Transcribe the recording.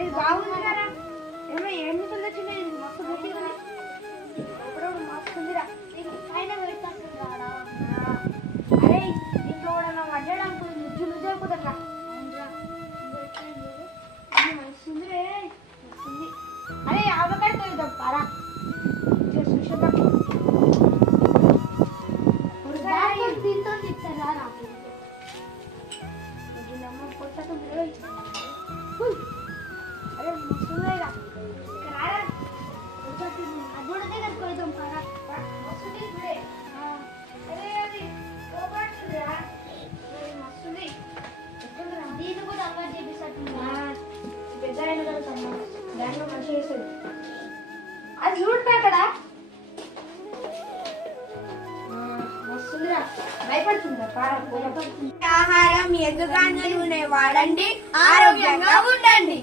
ఇది బాగుంది కదా ఏమో ఏమి వచ్చింది మస్తు గట్టిగా ఎప్పుడప్పుడు మస్తు ఉందిరా పైన పెడతారా అరే ఇంట్లో కూడా నా వడ్డడానికి నుజ్జు నుజ్జు అయిపోతుందా మస్తుందిరే మస్తుంది అరే ఆవకాడితో ఇద్దాం పారా చూసేద్దాం దీంతో తిప్పారా నాకు అరే మస్తుందిరా అదొడ దగ్గర పోయిద్దాం పారా మస్తుంది ఇప్పుడే అరే అది పోబడుతుందిరా మస్తుంది దీన్ని కూడా అలవాటు చేపిస్తున్నా పెద్ద అయిన కదా దాంట్లో మంచిగా చేస్తుంది అది చూడండి అక్కడ మస్తుందిరా భయపడుతుందా కారం భయపడుతుంది ఆహారం ఎదుగానే నూనె వాడండి, ఆరోగ్యంగా ఉండండి.